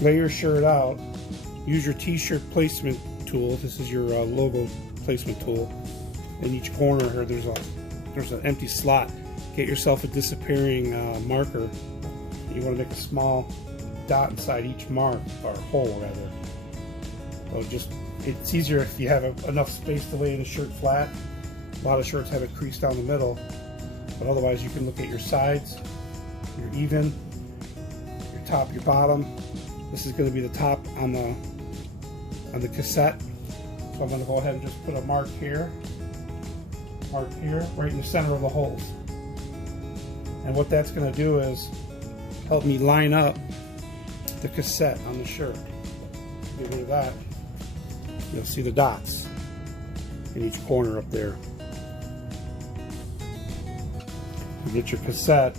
lay your shirt out, use your t-shirt placement tool. This is your logo placement tool. In each corner here there's an empty slot. Get yourself a disappearing marker. You want to make a small dot inside each mark, or hole rather. So it's easier if you have enough space to lay the shirt flat. A lot of shirts have it creased down the middle, but otherwise you can look at your sides, your even, your top, your bottom. This is going to be the top on the cassette. So I'm going to go ahead and just put a mark here, right in the center of the holes. And what that's going to do is help me line up the cassette on the shirt. Get rid of that. You'll see the dots in each corner up there. You get your cassette.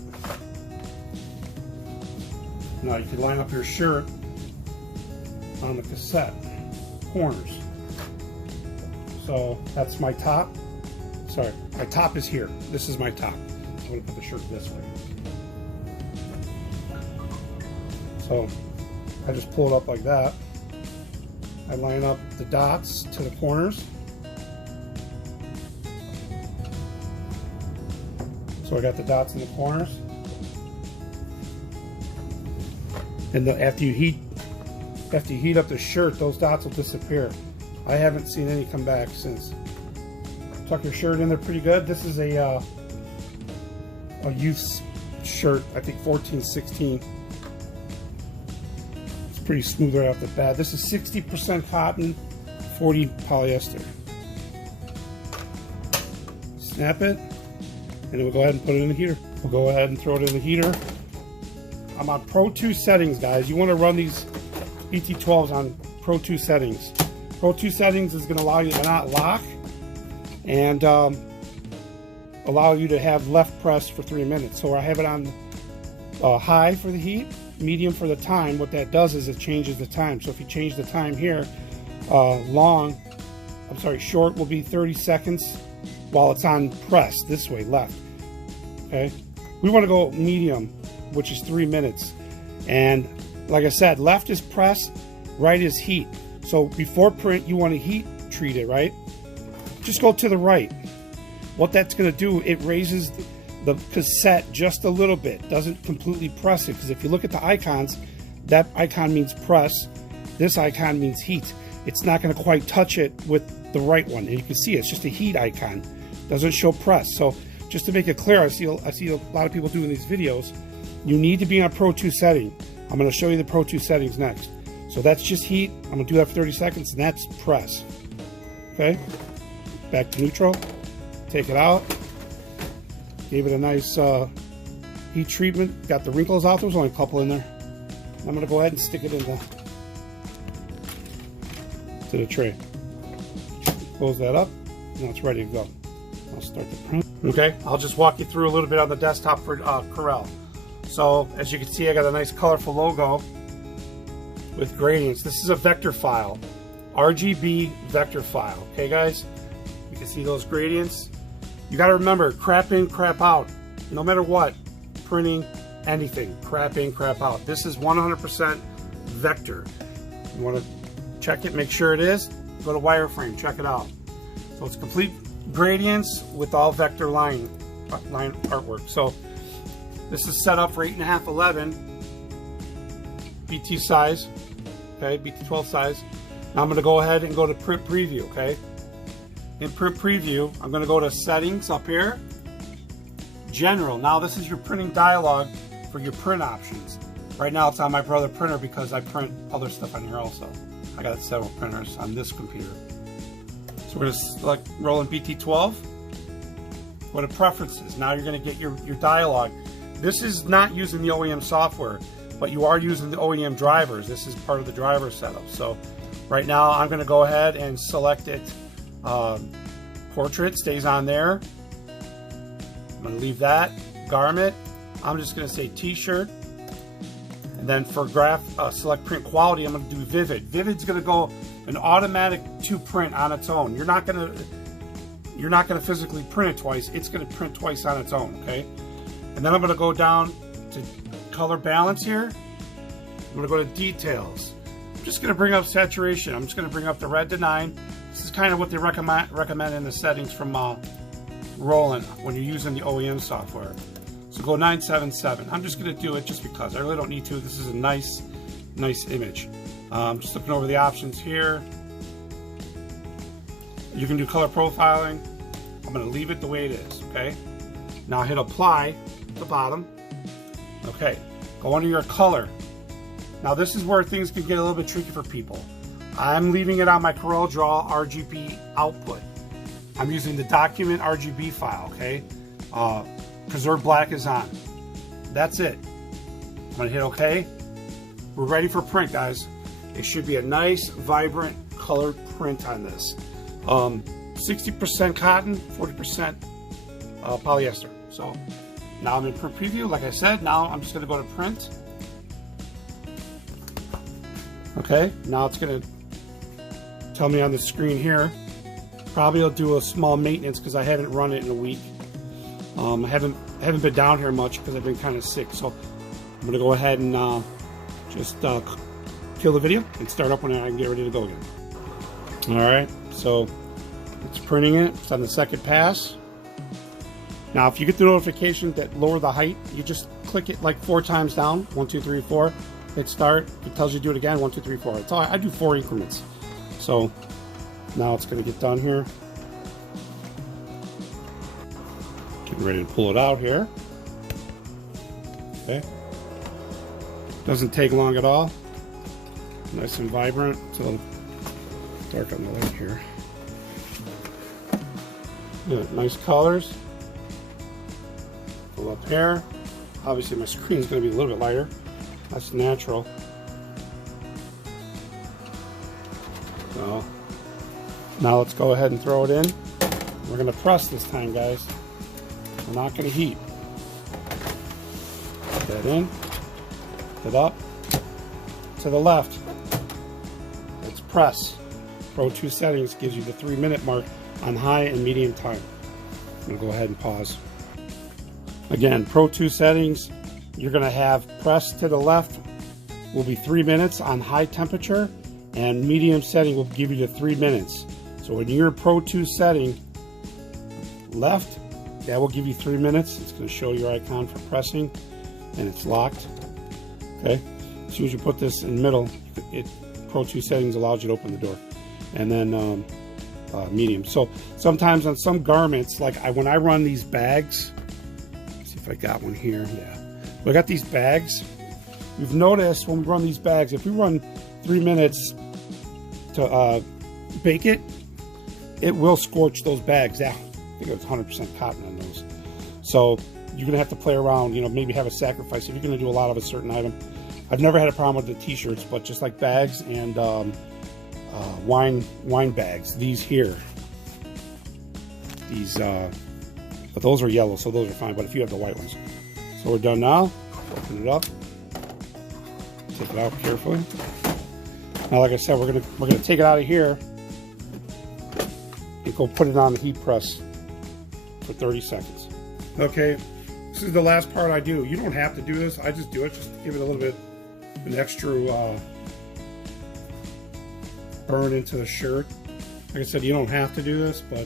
Now you can line up your shirt on the cassette corners. So that's my top. Sorry, my top is here. This is my top. I'm going to put the shirt this way. So I just pull it up like that. I line up the dots to the corners. So I got the dots in the corners. And after you heat up the shirt, those dots will disappear. I haven't seen any come back since. Tuck your shirt in there pretty good. This is a youth shirt, I think 14, 16. It's pretty smooth right off the bat. This is 60% cotton, 40 polyester. Snap it, and then we'll go ahead and put it in the heater. We'll go ahead and throw it in the heater. I'm on Pro 2 settings, guys. You want to run these BT-12s on Pro 2 settings. Pro 2 settings is going to allow you to not lock and allow you to have left press for 3 minutes. So I have it on high for the heat, medium for the time. What that does is it changes the time. So if you change the time here, short will be 30 seconds while it's on press this way, left. Okay, we want to go medium, which is 3 minutes. And like I said, left is press, right is heat. So before print, you want to heat treat it, right? Just go to the right. What that's going to do, it raises the cassette just a little bit. Doesn't completely press it, because if you look at the icons, that icon means press. This icon means heat. It's not going to quite touch it with the right one. And you can see it's just a heat icon. Doesn't show press. So just to make it clear, I see a lot of people doing these videos. You need to be on Pro 2 setting. I'm going to show you the Pro 2 settings next. So that's just heat. I'm going to do that for 30 seconds, and that's press. Okay? Back to neutral. Take it out. Gave it a nice heat treatment. Got the wrinkles out. There was only a couple in there. I'm going to go ahead and stick it in to the tray. Close that up. Now it's ready to go. I'll start the print. Okay, I'll just walk you through a little bit on the desktop for Corel. So as you can see, I got a nice colorful logo with gradients. This is a vector file, RGB vector file. Okay, guys, you can see those gradients. You got to remember, crap in, crap out. No matter what, printing anything, crap in, crap out. This is 100% vector. You want to check it, make sure it is. Go to wireframe, check it out. So it's complete gradients with all vector line artwork. So this is set up for 8.5/11 BT size, okay, BT-12 size. Now I'm going to go ahead and go to print preview. Okay, in print preview, I'm going to go to settings up here, general. Now this is your printing dialog for your print options. Right now it's on my brother printer because I print other stuff on here also. I got several printers on this computer. So we're going to select Roland BT-12. Go to preferences. Now you're going to get your dialog. This is not using the OEM software, but you are using the OEM drivers. This is part of the driver setup. So right now I'm going to go ahead and select it. Portrait stays on there. I'm going to leave that. Garment, I'm just going to say t-shirt. And then for select print quality, I'm going to do vivid. Vivid's going to go an automatic to print on its own. You're not going to physically print it twice. It's going to print twice on its own. Okay. And then I'm going to go down to color balance here. I'm going to go to details. I'm just going to bring up saturation. I'm just going to bring up the red to 9. This is kind of what they recommend in the settings from Roland when you're using the OEM software. So go 977. I'm just going to do it just because. I really don't need to. This is a nice image. Just looking over the options here. You can do color profiling. I'm going to leave it the way it is, okay? Now hit apply at the bottom. Okay, go under your color. Now this is where things can get a little bit tricky for people. I'm leaving it on my Corel Draw RGB output. I'm using the document RGB file, okay? Preserve black is on. That's it. I'm gonna hit OK. We're ready for print, guys. It should be a nice, vibrant color print on this. 60% cotton, 40% polyester. So now I'm in print preview. Like I said, now I'm just gonna go to print. Okay, now it's gonna tell me on the screen here. Probably I'll do a small maintenance because I haven't run it in a week. I haven't been down here much because I've been kind of sick. So I'm gonna go ahead and just kill the video and start up when I can get ready to go again. All right, so it's printing it. It's on the second pass. Now, if you get the notification that lower the height, you just click it like 4 times down. 1, 2, 3, 4. Hit start. It tells you to do it again. 1, 2, 3, 4. It's all, I do 4 increments. So now it's going to get done here. Getting ready to pull it out here. Okay. Doesn't take long at all. Nice and vibrant. It's a little dark on the light here. Yeah, nice colors. Pull up here. Obviously my screen is going to be a little bit lighter. That's natural. So now let's go ahead and throw it in. We're going to press this time, guys. We're not going to heat. Put that in. Put it up. To the left. Let's press. Pro 2 settings gives you the 3-minute mark on high and medium time. I'm going to go ahead and pause. Again, Pro 2 settings, you're going to have press to the left will be 3 minutes on high temperature, and medium setting will give you the 3 minutes. So when you're Pro 2 setting left, that will give you 3 minutes. It's going to show your icon for pressing, and it's locked. Okay, as soon as you put this in the middle, Pro 2 settings allows you to open the door. And then medium. So sometimes on some garments, like when I run these bags, let's see if I got one here. Yeah, I got these bags. We've noticed when we run these bags, if we run 3 minutes to bake it, it will scorch those bags out. I think it's 100% cotton on those. So you're gonna have to play around. You know, maybe have a sacrifice if you're gonna do a lot of a certain item. I've never had a problem with the t-shirts, but just like bags and wine bags, these here, these but those are yellow, so those are fine. But if you have the white ones, so we're done now. Open it up, take it out carefully. Now, like I said, we're gonna take it out of here and go put it on the heat press for 30 seconds. Okay, this is the last part I do. You don't have to do this. I just do it just to give it a little bit an extra burn into the shirt. Like I said, you don't have to do this, but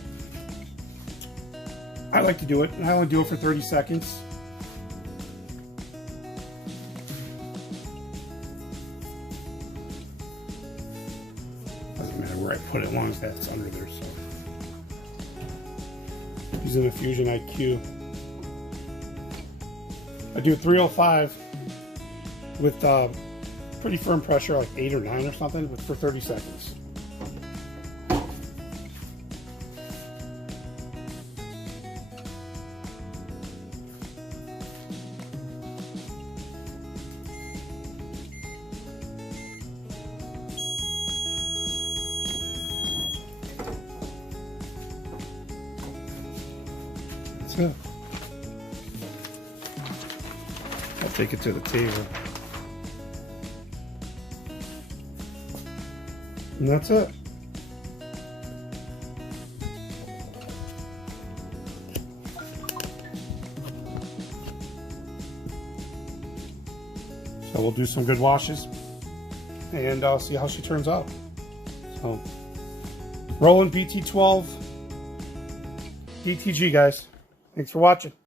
I like to do it, and I only do it for 30 seconds. Doesn't matter where I put it as long as that's under there. So using a Fusion IQ, I do 305 with pretty firm pressure, like 8 or 9 or something, but for 30 seconds. That's it. I'll take it to the table. And that's it. So we'll do some good washes. and see how she turns out. So, Roland BT-12 DTG, guys. Thanks for watching.